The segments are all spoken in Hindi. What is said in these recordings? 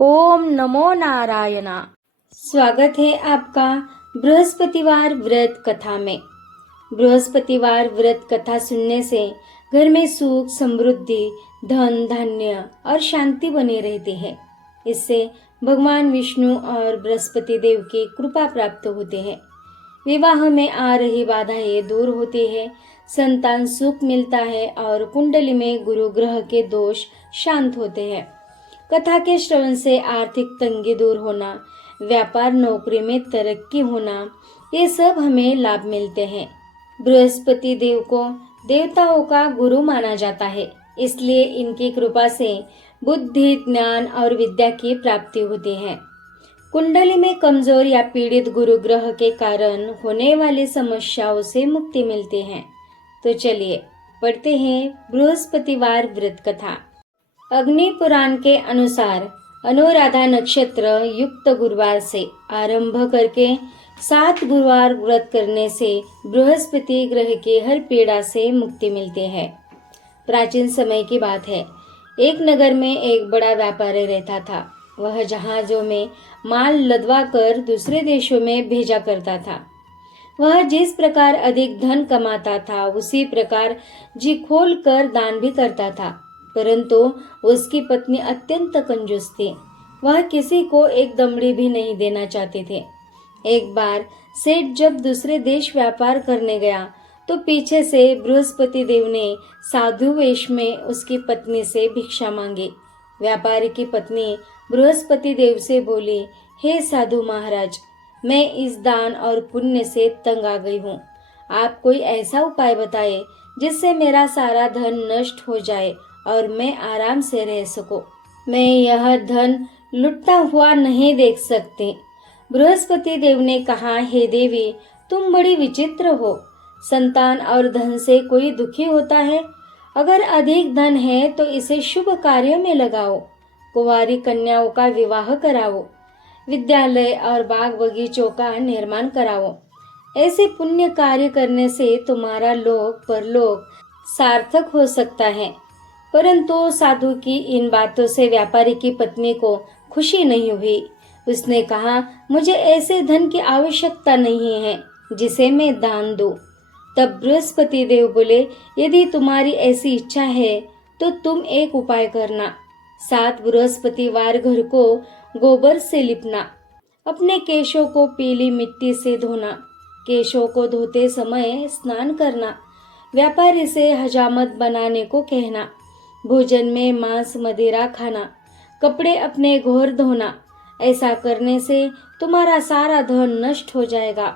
ओम नमो नारायणा। स्वागत है आपका बृहस्पतिवार व्रत कथा में। बृहस्पतिवार व्रत कथा सुनने से घर में सुख, समृद्धि, धन धान्य और शांति बनी रहती है। इससे भगवान विष्णु और बृहस्पति देव की कृपा प्राप्त होती है। विवाह में आ रही बाधाएं दूर होती है, संतान सुख मिलता है और कुंडली में गुरु ग्रह के दोष शांत होते हैं। कथा के श्रवण से आर्थिक तंगी दूर होना, व्यापार नौकरी में तरक्की होना, ये सब हमें लाभ मिलते हैं। बृहस्पति देव को देवताओं का गुरु माना जाता है, इसलिए इनकी कृपा से बुद्धि, ज्ञान और विद्या की प्राप्ति होती है। कुंडली में कमजोर या पीड़ित गुरु ग्रह के कारण होने वाली समस्याओं से मुक्ति मिलती है। तो चलिए पढ़ते हैं बृहस्पतिवार व्रत कथा। अग्नि पुराण के अनुसार अनुराधा नक्षत्र युक्त गुरुवार से आरंभ करके 7 गुरुवार व्रत करने से बृहस्पति ग्रह की हर पीड़ा से मुक्ति मिलती है। प्राचीन समय की बात है। एक नगर में एक बड़ा व्यापारी रहता था। वह जहाजों में माल लदवा कर दूसरे देशों में भेजा करता था। वह जिस प्रकार अधिक धन कमाता था, उसी प्रकार जी खोल कर दान भी करता था। परंतु उसकी पत्नी अत्यंत कंजूस थी। वह किसी को एक दमड़ी भी नहीं देना चाहते थे। एक बार सेठ जब दूसरे देश व्यापार करने गया तो पीछे से बृहस्पति देव ने साधु वेश में उसकी पत्नी से भिक्षा मांगी। व्यापारी की पत्नी बृहस्पति देव से बोली, हे साधु महाराज, मैं इस दान और पुण्य से तंग आ गई हूँ। आप कोई ऐसा उपाय बताए जिससे मेरा सारा धन नष्ट हो जाए और मैं आराम से रह सकूं। मैं यह धन लुटता हुआ नहीं देख सकती। बृहस्पति देव ने कहा, हे देवी, तुम बड़ी विचित्र हो। संतान और धन से कोई दुखी होता है? अगर अधिक धन है तो इसे शुभ कार्यों में लगाओ। कुंवारी कन्याओं का विवाह कराओ। विद्यालय और बाग बगीचों का निर्माण कराओ। ऐसे पुण्य कार्य करने से तुम्हारा लोक परलोक सार्थक हो सकता है। परंतु साधु की इन बातों से व्यापारी की पत्नी को खुशी नहीं हुई। उसने कहा, मुझे ऐसे धन की आवश्यकता नहीं है जिसे मैं दान दूं। तब बृहस्पति देव बोले, यदि तुम्हारी ऐसी इच्छा है तो तुम एक उपाय करना। 7 बृहस्पतिवार घर को गोबर से लिपना। अपने केशों को पीली मिट्टी से धोना। केशों को धोते समय स्नान करना। व्यापारी से हजामत बनाने को कहना। भोजन में मांस मदिरा खाना। कपड़े अपने घोर धोना। ऐसा करने से तुम्हारा सारा धन नष्ट हो जाएगा।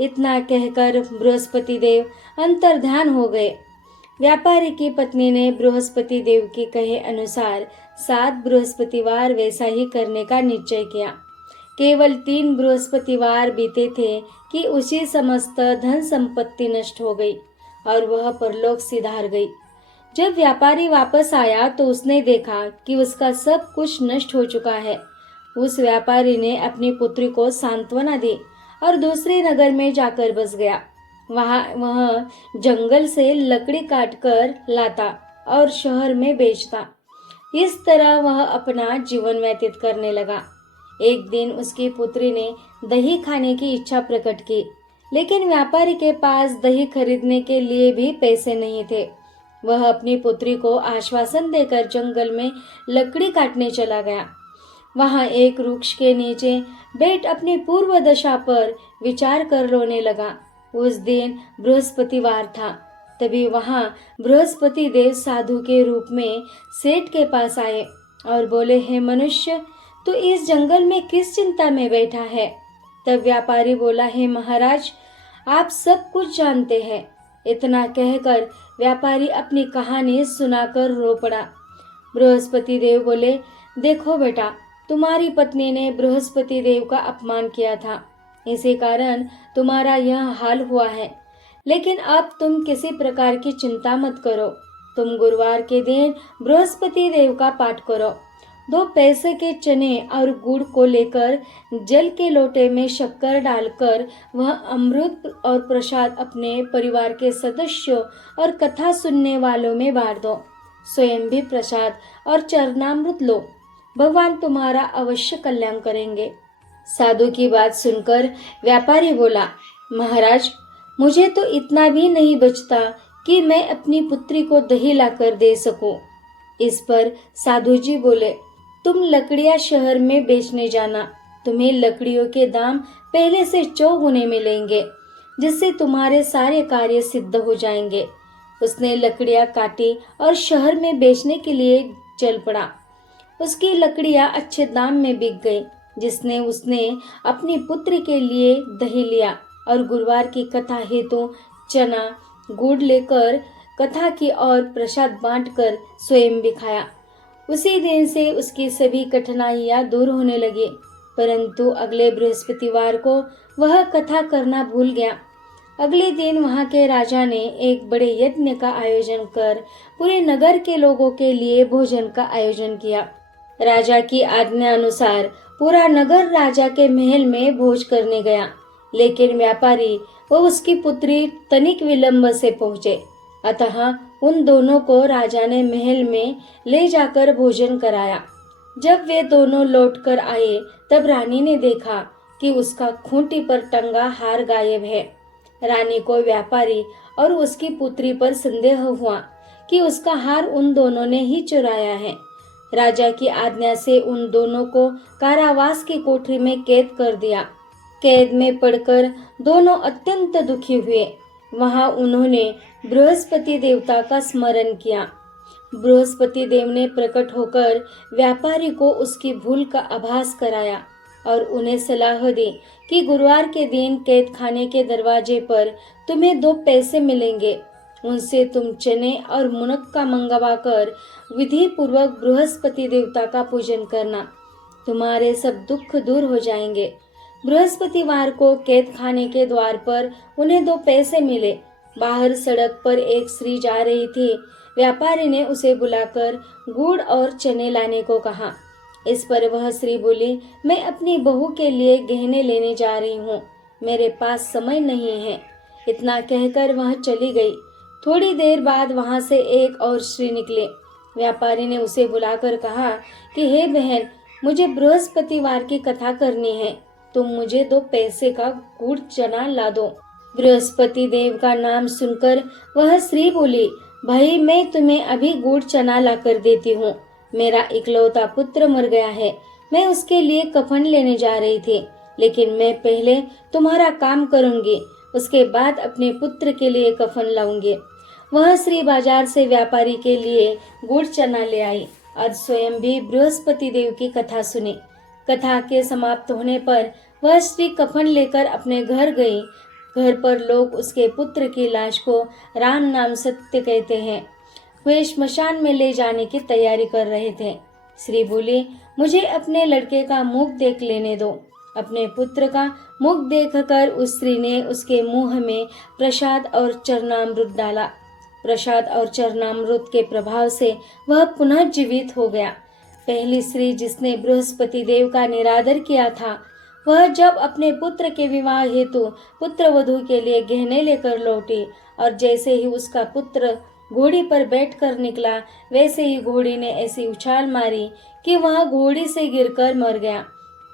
इतना कहकर बृहस्पति देव अंतर्ध्यान हो गए। व्यापारी की पत्नी ने बृहस्पति देव के कहे अनुसार 7 बृहस्पतिवार वैसा ही करने का निश्चय किया। केवल 3 बृहस्पतिवार बीते थे कि उसी समस्त धन संपत्ति नष्ट हो गई और वह परलोक सिधार गई। जब व्यापारी वापस आया तो उसने देखा कि उसका सब कुछ नष्ट हो चुका है। उस व्यापारी ने अपनी पुत्री को सांत्वना दी और दूसरे नगर में जाकर बस गया। वह जंगल से लकड़ी काटकर लाता और शहर में बेचता। इस तरह वह अपना जीवन व्यतीत करने लगा। एक दिन उसकी पुत्री ने दही खाने की इच्छा प्रकट की, लेकिन व्यापारी के पास दही खरीदने के लिए भी पैसे नहीं थे। वह अपनी पुत्री को आश्वासन देकर जंगल में लकड़ी काटने चला गया। वहां एक वृक्ष के नीचे बैठ अपनी पूर्व दशा पर विचार कर रोने लगा। उस दिन बृहस्पतिवार था। तभी वहां बृहस्पति देव साधु के रूप में सेठ के पास आए और बोले, हे मनुष्य, तू इस जंगल में किस चिंता में बैठा है? तब व्यापारी बोला, हे महाराज, आप सब कुछ जानते हैं। इतना कहकर व्यापारी अपनी कहानी सुनाकर रो पड़ा। बृहस्पति देव बोले, देखो बेटा, तुम्हारी पत्नी ने बृहस्पति देव का अपमान किया था, इसी कारण तुम्हारा यह हाल हुआ है। लेकिन अब तुम किसी प्रकार की चिंता मत करो। तुम गुरुवार के दिन बृहस्पति देव का पाठ करो। 2 पैसे के चने और गुड़ को लेकर जल के लोटे में शक्कर डालकर वह अमृत और प्रसाद अपने परिवार के सदस्यों और कथा सुनने वालों में बांट दो। स्वयं भी प्रसाद और चरणामृत लो। भगवान तुम्हारा अवश्य कल्याण करेंगे। साधु की बात सुनकर व्यापारी बोला, महाराज, मुझे तो इतना भी नहीं बचता कि मैं अपनी पुत्री को दही लाकर दे सकूं। इस पर साधु जी बोले, तुम लकड़ियां शहर में बेचने जाना, तुम्हें लकड़ियों के दाम पहले से चौगुने मिलेंगे, जिससे तुम्हारे सारे कार्य सिद्ध हो जाएंगे। उसने लकड़ियां काटी और शहर में बेचने के लिए चल पड़ा। उसकी लकड़ियां अच्छे दाम में बिक गई, जिसने उसने अपनी पुत्री के लिए दही लिया और गुरुवार की कथा हेतु चना गुड़ लेकर कथा की और प्रसाद बांटकर स्वयं भी खाया। उसी दिन से उसकी सभी कठिनाइयां दूर होने लगी, परंतु अगले बृहस्पतिवार को वह कथा करना भूल गया। अगले दिन वहां के राजा ने एक बड़े यज्ञ का आयोजन कर पूरे नगर के लोगों के लिए भोजन का आयोजन किया। राजा की आज्ञा अनुसार पूरा नगर राजा के महल में भोज करने गया, लेकिन व्यापारी व उसकी पुत्री तनिक विलंब से पहुंचे। अतः उन दोनों को राजा ने महल में ले जाकर भोजन कराया। जब वे दोनों लौटकर आए, तब रानी ने देखा कि उसका खूंटी पर टंगा हार गायब है। रानी को व्यापारी और उसकी पुत्री पर संदेह हुआ कि उसका हार उन दोनों ने ही चुराया है। राजा की आज्ञा से उन दोनों को कारावास की कोठरी में कैद कर दिया। कैद में पड़कर दोनों अत्यंत दुखी हुए। वहां उन्होंने बृहस्पति देवता का स्मरण किया। बृहस्पति देव ने प्रकट होकर व्यापारी को उसकी भूल का आभास कराया और उन्हें सलाह दी कि गुरुवार के दिन कैद खाने के दरवाजे पर तुम्हें 2 पैसे मिलेंगे। उनसे तुम चने और मुनक्का मंगवाकर विधि पूर्वक बृहस्पति देवता का पूजन करना, तुम्हारे सब दुख दूर हो जाएंगे। बृहस्पतिवार को कैद खाने के द्वार पर उन्हें 2 पैसे मिले। बाहर सड़क पर एक स्त्री जा रही थी। व्यापारी ने उसे बुलाकर गुड़ और चने लाने को कहा। इस पर वह स्त्री बोली, मैं अपनी बहू के लिए गहने लेने जा रही हूँ, मेरे पास समय नहीं है। इतना कहकर वह चली गई। थोड़ी देर बाद वहां से एक और स्त्री निकली। व्यापारी ने उसे बुलाकर कहा कि हे बहन, मुझे बृहस्पतिवार की कथा करनी है, तुम मुझे 2 पैसे का गुड़ चना ला दो। बृहस्पति देव का नाम सुनकर वह स्त्री बोली, भाई, मैं तुम्हें अभी गुड़ चना ला कर देती हूँ। मेरा इकलौता पुत्र मर गया है, मैं उसके लिए कफन लेने जा रही थी, लेकिन मैं पहले तुम्हारा काम करूंगी, उसके बाद अपने पुत्र के लिए कफन लाऊंगी। वह स्त्री बाजार से व्यापारी के लिए गुड़ चना ले आई और स्वयं भी बृहस्पति देव की कथा सुनी। कथा के समाप्त होने पर वह स्त्री कफन लेकर अपने घर गई। घर पर लोग उसके पुत्र की लाश को राम नाम सत्य कहते हैं वे श्मशान में ले जाने की तैयारी कर रहे थे। स्त्री बोली, मुझे अपने लड़के का मुख देख लेने दो। अपने पुत्र का मुख देखकर उस स्त्री ने उसके मुंह में प्रसाद और चरणामृत डाला। प्रसाद और चरणामृत के प्रभाव से वह पुनः जीवित हो गया। पहली स्त्री जिसने बृहस्पति देव का निरादर किया था, वह जब अपने पुत्र के विवाह हेतु पुत्र वधू के लिए गहने लेकर लौटी और जैसे ही उसका पुत्र घोड़ी पर बैठकर निकला, वैसे ही घोड़ी ने ऐसी उछाल मारी कि वह घोड़ी से गिरकर मर गया।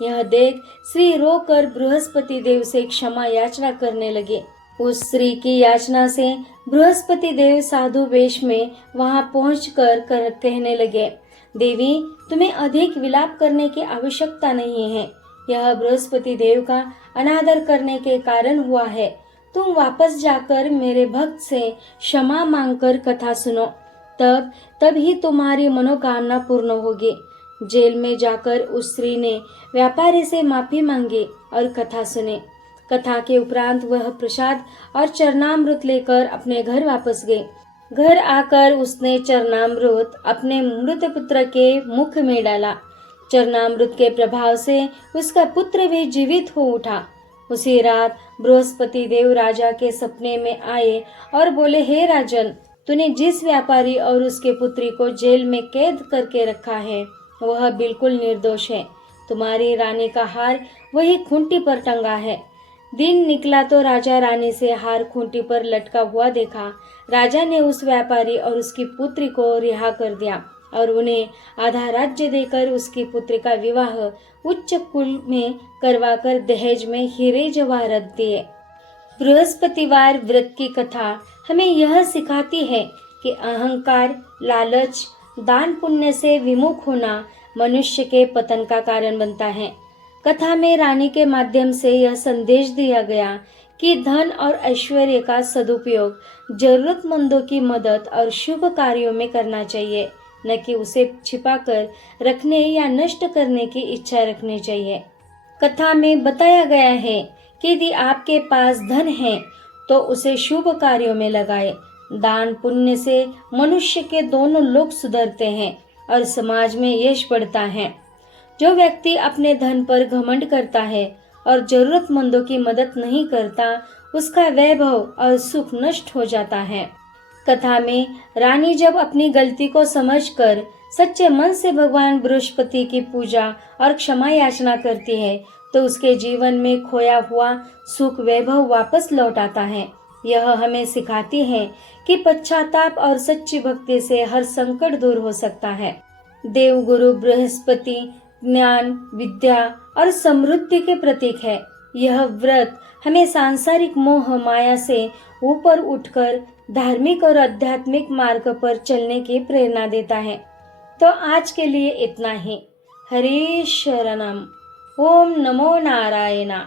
यह देख स्त्री रोकर बृहस्पति देव से क्षमा याचना करने लगे। उस स्त्री की याचना से बृहस्पति देव साधु वेश में वहां पहुंचकर कहने लगे, देवी, तुम्हें अधिक विलाप करने की आवश्यकता नहीं है। यह बृहस्पति देव का अनादर करने के कारण हुआ है। तुम वापस जाकर मेरे भक्त से क्षमा मांगकर कथा सुनो, तब ही तुम्हारी मनोकामना पूर्ण होगी। जेल में जाकर उस स्त्री ने व्यापारी से माफी मांगी और कथा सुनी। कथा के उपरांत वह प्रसाद और चरणामृत लेकर अपने घर वापस गई। घर आकर उसने चरणामृत अपने मृत पुत्र के मुख में डाला। चरणामृत के प्रभाव से उसका पुत्र भी जीवित हो उठा। उसी रात बृहस्पति देव राजा के सपने में आए और बोले, हे राजन, तूने जिस व्यापारी और उसके पुत्री को जेल में कैद करके रखा है, वह बिल्कुल निर्दोष है। तुम्हारी रानी का हार वही खूंटी पर टंगा है। दिन निकला तो राजा रानी से हार खूंटी पर लटका हुआ देखा। राजा ने उस व्यापारी और उसकी पुत्री को रिहा कर दिया और उन्हें आधा राज्य देकर उसकी पुत्री का विवाह उच्च कुल में करवाकर दहेज में हीरे जवाहरात दिए। बृहस्पतिवार व्रत की कथा हमें यह सिखाती है कि अहंकार, लालच, दान पुण्य से विमुख होना मनुष्य के पतन का कारण बनता है। कथा में रानी के माध्यम से यह संदेश दिया गया कि धन और ऐश्वर्य का सदुपयोग जरूरतमंदों की मदद और शुभ कार्यों में करना चाहिए, न कि उसे छिपाकर रखने या नष्ट करने की इच्छा रखनी चाहिए। कथा में बताया गया है कि यदि आपके पास धन है तो उसे शुभ कार्यों में लगाए। दान पुण्य से मनुष्य के दोनों लोग सुधरते हैं और समाज में यश बढ़ता है। जो व्यक्ति अपने धन पर घमंड करता है और जरूरतमंदों की मदद नहीं करता, उसका वैभव और सुख नष्ट हो जाता है। कथा में रानी जब अपनी गलती को समझकर सच्चे मन से भगवान बृहस्पति की पूजा और क्षमा याचना करती है तो उसके जीवन में खोया हुआ सुख वैभव वापस लौट आता है। यह हमें सिखाती है कि पश्चाताप और सच्ची भक्ति से हर संकट दूर हो सकता है। देवगुरु बृहस्पति ज्ञान, विद्या और समृद्धि के प्रतीक है। यह व्रत हमें सांसारिक मोह माया से ऊपर उठकर धार्मिक और आध्यात्मिक मार्ग पर चलने की प्रेरणा देता है। तो आज के लिए इतना ही। हरे शरणम। ओम नमो नारायणा।